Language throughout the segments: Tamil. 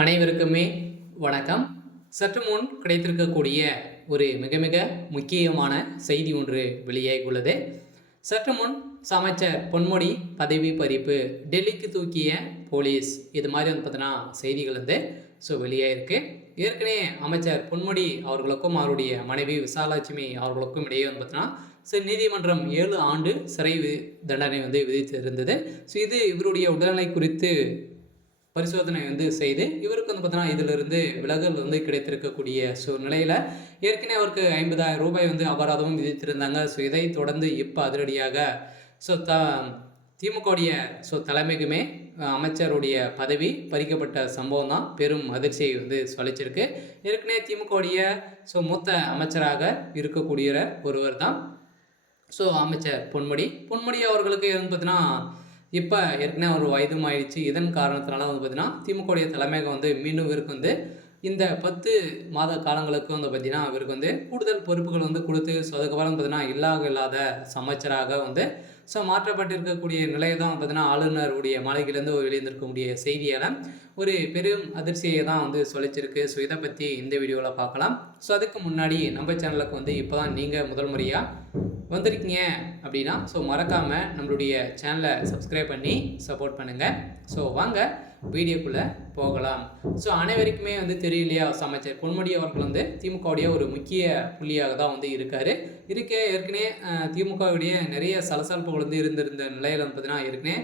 அனைவருக்குமே வணக்கம். சற்று முன் கிடைத்திருக்கக்கூடிய ஒரு மிக மிக முக்கியமான செய்தி ஒன்று வெளியாகியுள்ளது. சற்று முன் அமைச்சர் பொன்முடி பதவி பறிப்பு, டெல்லிக்கு தூக்கிய போலீஸ், இது மாதிரி பார்த்தீங்கன்னா செய்திகள் வெளியாயிருக்கு. ஏற்கனவே அமைச்சர் பொன்முடி அவர்களுக்கும் அவருடைய மனைவி விசாலாட்சுமி அவர்களுக்கும் இடையே பார்த்தீங்கன்னா நீதிமன்றம் 7 ஆண்டு சிறை தண்டனை விதித்து இருந்தது. இது இவருடைய உடல்நிலை குறித்து பரிசோதனை செய்து இவருக்கு பார்த்தீங்கன்னா இதிலிருந்து விலகல் கிடைத்திருக்கக்கூடிய நிலையில் ஏற்கனவே அவருக்கு 50,000 ரூபாய் அபராதமும் விதித்திருந்தாங்க. இதை தொடர்ந்து இப்போ அதிரடியாக திமுகவுடைய தலைமைக்குமே அமைச்சருடைய பதவி பறிக்கப்பட்ட சம்பவம் தான் பெரும் அதிர்ச்சியை சொல்லிச்சிருக்கு. ஏற்கனவே திமுகவுடைய மூத்த அமைச்சராக இருக்கக்கூடிய ஒருவர் தான் அமைச்சர் பொன்முடி அவர்களுக்கு பார்த்தீங்கன்னா இப்போ ஏற்கனவே ஒரு வயதும் ஆயிடுச்சு. இதன் காரணத்தினால பார்த்தீங்கன்னா திமுகவுடைய தலைமையகம் மீண்டும் இவருக்கு இந்த 10 மாத காலங்களுக்கு பார்த்தீங்கன்னா இவருக்கு கூடுதல் பொறுப்புகள் கொடுத்து அதுக்கப்புறம் பார்த்தீங்கன்னா இல்லாத அமைச்சராக மாற்றப்பட்டிருக்கக்கூடிய நிலையை தான் பார்த்தீங்கன்னா ஆளுநருடைய மாளிகையிலேருந்து வெளியிருந்திருக்கக்கூடிய செய்தியால் ஒரு பெரும் அதிர்ச்சியை தான் சொல்லிச்சிருக்கு. இதை பற்றி இந்த வீடியோவில் பார்க்கலாம். அதுக்கு முன்னாடி நம்ம சேனலுக்கு இப்போ தான் நீங்கள் முதல் முறையாக வந்திருக்கீங்க அப்படின்னா மறக்காமல் நம்மளுடைய சேனலை சப்ஸ்கிரைப் பண்ணி சப்போர்ட் பண்ணுங்கள். வாங்க வீடியோக்குள்ளே போகலாம். அனைவருக்குமே தெரியலையா, அமைச்சர் பொன்முடி அவர்கள் திமுகவுடைய ஒரு முக்கிய புள்ளியாக தான் இருக்கார். ஏற்கனவே திமுகவுடைய நிறைய சலசலப்புகள் இருந்திருந்த நிலையில் பார்த்தீங்கன்னா ஏற்கனவே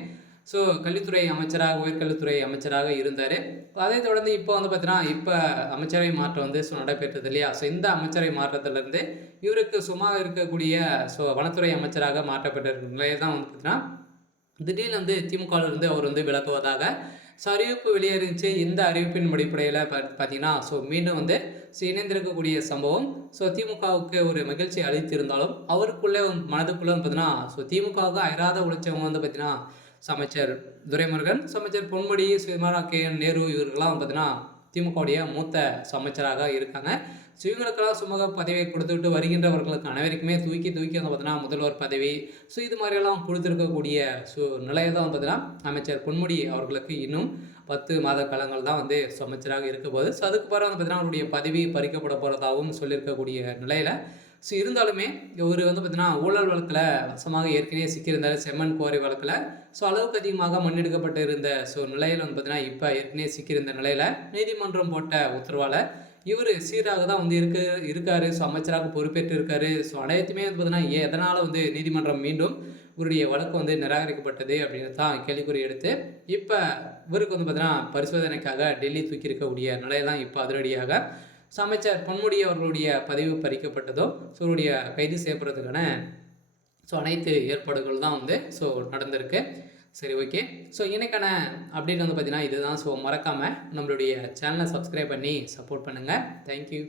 கல்வித்துறை அமைச்சராக, உயர்கல்வித்துறை அமைச்சராக இருந்தார். அதை தொடர்ந்து இப்போ பார்த்தீங்கன்னா இப்போ அமைச்சரவை மாற்றம் நடைபெற்றது இல்லையா. இந்த அமைச்சரவை மாற்றத்திலிருந்து இவருக்கு சும்மா இருக்கக்கூடிய வனத்துறை அமைச்சராக மாற்றப்பட்ட நிலையை தான் பார்த்தீங்கன்னா திடீர்னு திமுகவிலிருந்து அவர் விலகுவதாக அறிவிப்பு வெளியேறிச்சு. இந்த அறிவிப்பின் அடிப்படையில் பார்த்தீங்கன்னா மீண்டும் இணைந்திருக்கக்கூடிய சம்பவம் திமுகவுக்கு ஒரு மகிழ்ச்சி அளித்திருந்தாலும் அவருக்குள்ளே மனதுக்குள்ளே பார்த்தீங்கன்னா திமுகவுக்கு அயராத உழைச்சவங்க பார்த்தீங்கன்னா அமைச்சர் துரைமுருகன், அமைச்சர் பொன்முடி, கே.என். நேரு இவர்கள்லாம் பார்த்தீங்கன்னா திமுகவுடைய மூத்த அமைச்சராக இருக்காங்க. இவங்களுக்கெல்லாம் சுமூக பதவியை கொடுத்துட்டு வருகின்றவர்களுக்கு அனைவருக்குமே தூக்கி பார்த்தீங்கன்னா முதல்வர் பதவி இது மாதிரியெல்லாம் கொடுத்துருக்கக்கூடிய நிலையை தான் பார்த்தீங்கன்னா அமைச்சர் பொன்முடி அவர்களுக்கு இன்னும் 10 மாத காலங்கள் தான் அமைச்சராக இருக்க போது. அதுக்கு பிறகு பார்த்தீங்கன்னா அவருடைய பதவி பறிக்கப்பட போகிறதாகவும் சொல்லியிருக்கக்கூடிய நிலையில் இருந்தாலுமே இவர் பார்த்தீங்கன்னா ஊழல் வழக்கில் வசமாக ஏற்கனவே சிக்கியிருந்தார். செம்மண் கோரை வழக்கில் அளவுக்கு அதிகமாக மண்ணெடுக்கப்பட்டு இருந்த நிலையில் பார்த்தீங்கன்னா இப்போ ஏற்கனவே சிக்கியிருந்த நிலையில் நீதிமன்றம் போட்ட உத்தரவால் இவர் சீராக தான் இருக்கார். அமைச்சராக பொறுப்பேற்று இருக்கார். அனைத்துமே பார்த்தீங்கன்னா எதனால் நீதிமன்றம் மீண்டும் இவருடைய வழக்கு நிராகரிக்கப்பட்டது அப்படின்னு தான் கேள்விக்குறி எடுத்து இப்போ இவருக்கு பார்த்தீங்கன்னா பரிசோதனைக்காக டெல்லி தூக்கி இருக்கக்கூடிய நிலையெல்லாம் இப்போ அதிரடியாக அமைச்சர் பொன்முடி அவர்களுடைய பதவி பறிக்கப்பட்டதோ இவருடைய கைது செய்யப்படுறதுக்கான அனைத்து ஏற்பாடுகள் தான் நடந்திருக்கு. சரி, ஓகே. இன்னைக்கான அப்டேட் பார்த்தீங்கன்னா இதுதான். மறக்காமல் நம்மளுடைய சேனலை சப்ஸ்கிரைப் பண்ணி சப்போர்ட் பண்ணுங்கள். தேங்க்யூ.